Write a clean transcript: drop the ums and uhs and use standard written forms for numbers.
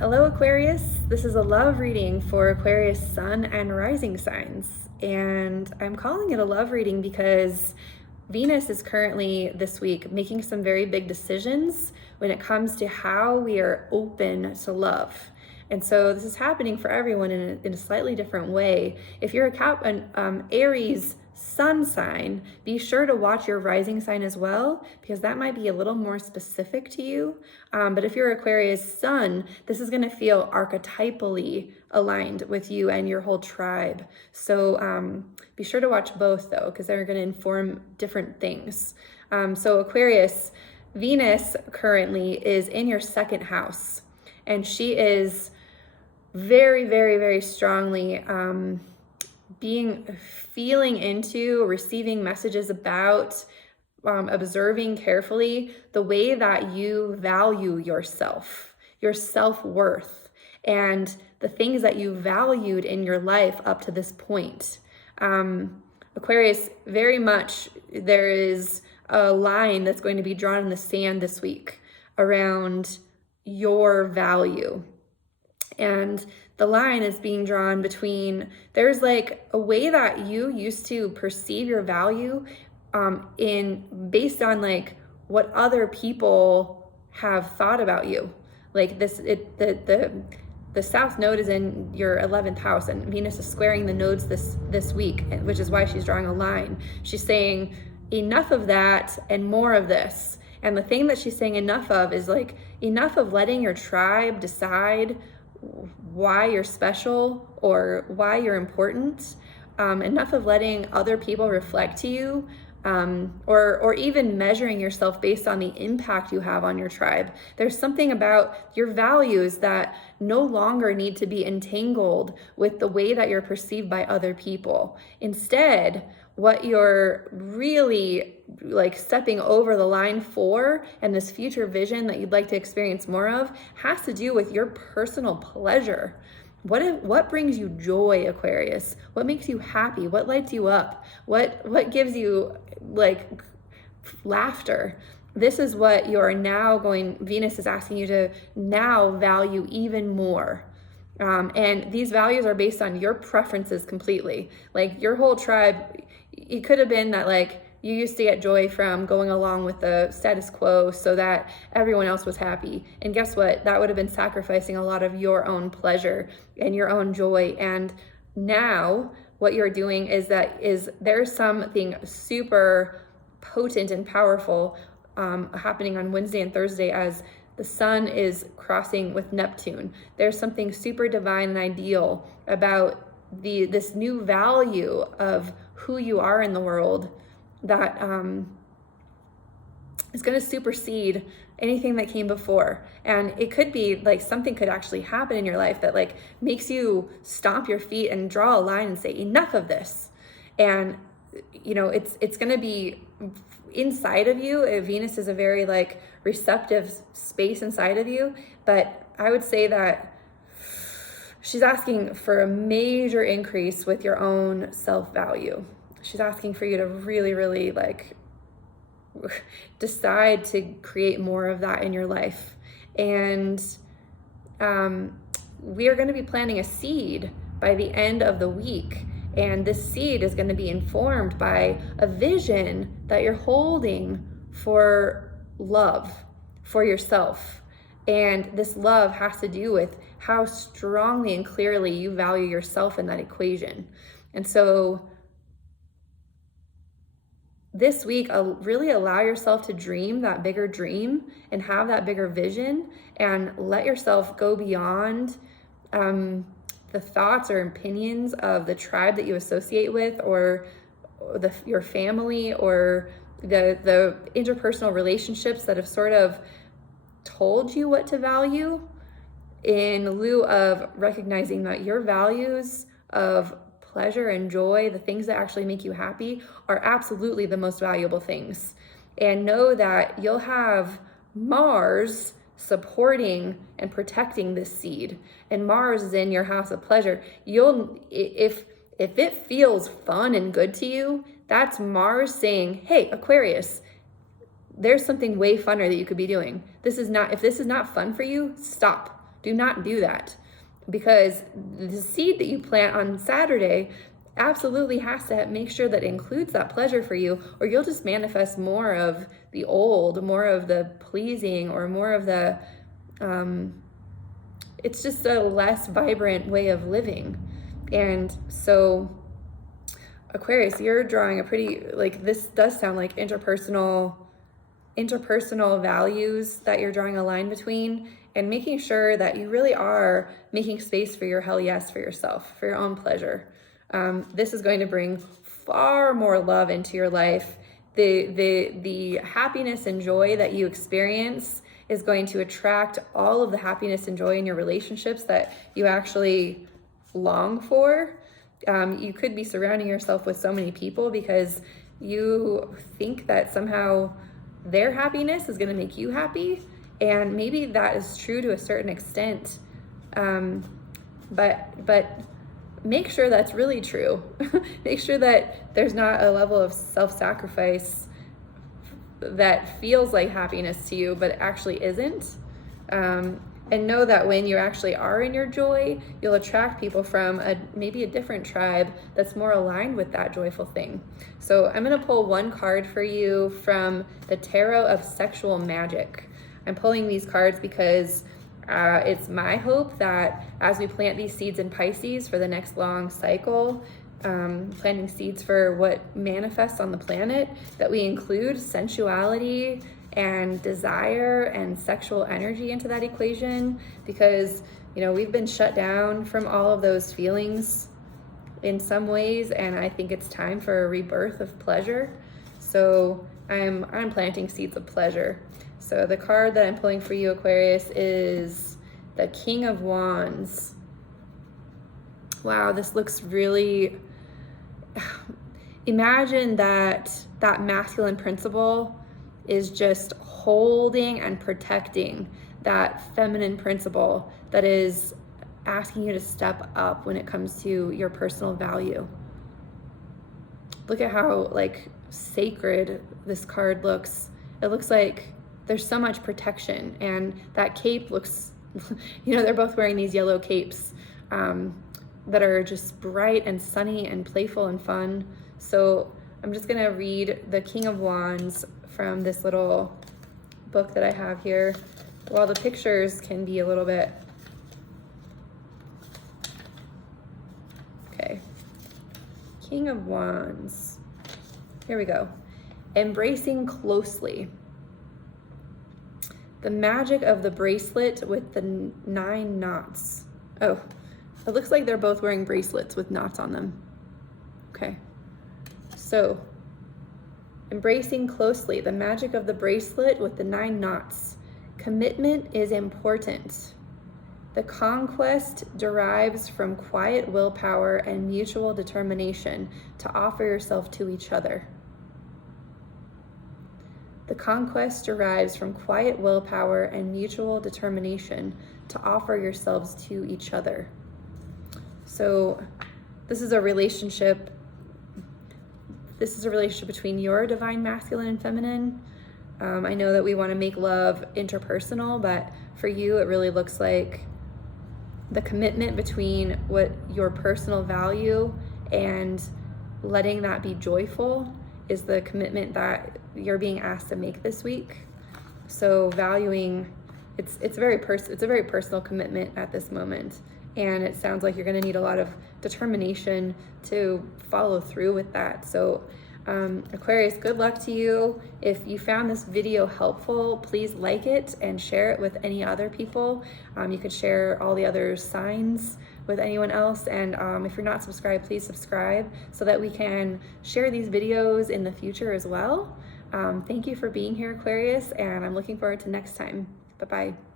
Hello, Aquarius. This is a love reading for Aquarius sun and rising signs. And I'm calling it a love reading because Venus is currently this week making some very big decisions when it comes to how we are open to love. And so this is happening for everyone in a slightly different way. If you're an Aries sun sign, be sure to watch your rising sign as well, because that might be a little more specific to you. But if you're Aquarius sun, this is going to feel archetypally aligned with you and your whole tribe. So be sure to watch both though, because they're going to inform different things. So Aquarius, Venus currently is in your second house, and she is very, very, very strongly feeling into, receiving messages about, observing carefully the way that you value yourself, your self-worth, and the things that you valued in your life up to this point. Aquarius, very much there is a line that's going to be drawn in the sand this week around your value. And the line is being drawn between, there's like a way that you used to perceive your value based on like what other people have thought about you. Like the South Node is in your 11th house, and Venus is squaring the nodes this week, which is why she's drawing a line. She's saying enough of that and more of this. And the thing that she's saying enough of is like enough of letting your tribe decide why you're special or why you're important. Enough of letting other people reflect to you, or even measuring yourself based on the impact you have on your tribe. There's something about your values that no longer need to be entangled with the way that you're perceived by other people. Instead, what you're really like stepping over the line for, and this future vision that you'd like to experience more of, has to do with your personal pleasure. What brings you joy, Aquarius? What makes you happy? What lights you up? What gives you like laughter? This is what you're now Venus is asking you to now value even more. And these values are based on your preferences completely. Like your whole tribe, it could have been that like you used to get joy from going along with the status quo so that everyone else was happy. And guess what? That would have been sacrificing a lot of your own pleasure and your own joy. And now what you're doing is there's something super potent and powerful happening on Wednesday and Thursday as the sun is crossing with Neptune. There's something super divine and ideal about this new value of who you are in the world that is going to supersede anything that came before. And it could be like something could actually happen in your life that like makes you stomp your feet and draw a line and say enough of this. And you know, it's going to be inside of you. Venus is a very like receptive space inside of you, but I would say that she's asking for a major increase with your own self-value. She's asking for you to really, really like decide to create more of that in your life. And we are going to be planting a seed by the end of the week. And this seed is going to be informed by a vision that you're holding for love, for yourself. And this love has to do with how strongly and clearly you value yourself in that equation. And so this week, really allow yourself to dream that bigger dream and have that bigger vision, and let yourself go beyond the thoughts or opinions of the tribe that you associate with, or your family, or the interpersonal relationships that have sort of told you what to value, in lieu of recognizing that your values of pleasure and joy, the things that actually make you happy, are absolutely the most valuable things. And know that you'll have Mars supporting and protecting this seed. And Mars is in your house of pleasure. If it feels fun and good to you, that's Mars saying, hey, Aquarius, there's something way funner that you could be doing. If this is not fun for you, stop. Do not do that, because the seed that you plant on Saturday absolutely has to make sure that it includes that pleasure for you, or you'll just manifest more of the old, more of the pleasing, or more of the, it's just a less vibrant way of living. And so Aquarius, you're drawing a pretty, like, this does sound like interpersonal values that you're drawing a line between, and making sure that you really are making space for your hell yes for yourself, for your own pleasure. This is going to bring far more love into your life. The happiness and joy that you experience is going to attract all of the happiness and joy in your relationships that you actually long for. You could be surrounding yourself with so many people because you think that somehow their happiness is going to make you happy, and maybe that is true to a certain extent, but make sure that's really true. Make sure that there's not a level of self-sacrifice that feels like happiness to you but actually isn't. And know that when you actually are in your joy, you'll attract people from maybe a different tribe that's more aligned with that joyful thing. So I'm going to pull one card for you from the Tarot of Sexual Magic. I'm pulling these cards because it's my hope that as we plant these seeds in Pisces for the next long cycle, planting seeds for what manifests on the planet, that we include sensuality and desire and sexual energy into that equation, because we've been shut down from all of those feelings in some ways, and I think it's time for a rebirth of pleasure. So I'm planting seeds of pleasure. So the card that I'm pulling for you, Aquarius, is the King of Wands. Wow, this looks really, imagine that masculine principle is just holding and protecting that feminine principle that is asking you to step up when it comes to your personal value. Look at how sacred this card looks. It looks like there's so much protection, and that cape looks, they're both wearing these yellow capes that are just bright and sunny and playful and fun. So I'm just gonna read the King of Wands from this little book that I have here. While the pictures can be a little bit, okay. King of Wands, here we go. Embracing closely. The magic of the bracelet with the 9 knots. Oh, it looks like they're both wearing bracelets with knots on them. Okay, so embracing closely, the magic of the bracelet with the 9 knots. Commitment is important. The conquest derives from quiet willpower and mutual determination to offer yourself to each other. The conquest derives from quiet willpower and mutual determination to offer yourselves to each other. So this is a relationship between your divine masculine and feminine. I know that we want to make love interpersonal, but for you, it really looks like the commitment between what your personal value and letting that be joyful is the commitment that you're being asked to make this week. So valuing, it's a very personal commitment at this moment. And it sounds like you're going to need a lot of determination to follow through with that. So Aquarius, good luck to you. If you found this video helpful, please like it and share it with any other people. You could share all the other signs with anyone else. And if you're not subscribed, please subscribe so that we can share these videos in the future as well. Thank you for being here, Aquarius, and I'm looking forward to next time. Bye-bye.